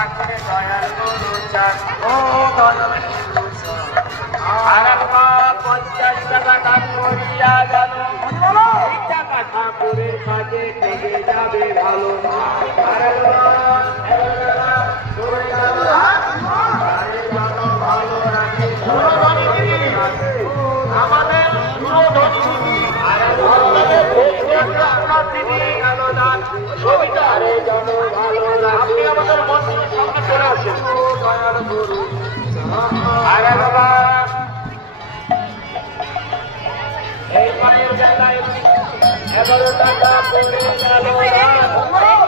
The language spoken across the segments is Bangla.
রাখে দয়াল গুরু চান ও দয়াল গুরু চান। আর একবার 50 টাকা দান করিয়া গেল, এই টাকা ঠাকুরের কাজে লেগে যাবে ভালো। আর একবার করে গেল, আরে জানো ভালো রাখে আমাদের সুরধনী। আর একবার আরে জানো ভালো রাখে আমাদের মন্দিরের সামনে চলে আসেন দয়াল গুরু। আর একবার এই মায়ের বেলায় 11 টাকা করে গেল,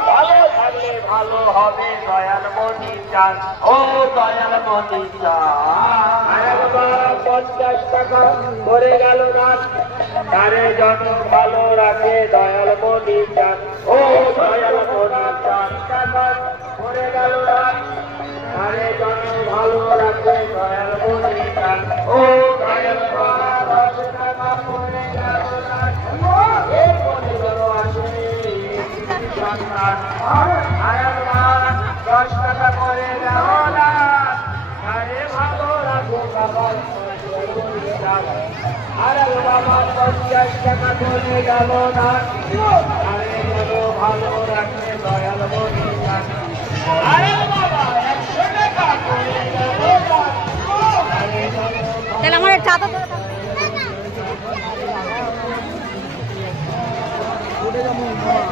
ভালো থাকলে ভালো হবে দয়াল মনি চান ও দয়াল মনি চান। আর একবার 50 টাকা করে গেল রাত, তারে যত ভালো রাখে দয়াল মনি চান ও দয়াল মনি চান। টাকা করে গেল রাত, তারে যত ভালো রাখে দয়াল মনি চান ও দয়াল মনি টাকা করে গেল রাত, এই মনে বড় আসে সন্তান। আর একবার 10 টাকা করে গেল রাত, তারে ভালো রাখো বাবা। আর বাবা 50 টাকা করে গেল না, আরে যেন ভালো রাখে দয়াল মনি চান। আরে বাবা 100 টাকা করে গেল না, আরে যেন আমার চাদর ভালো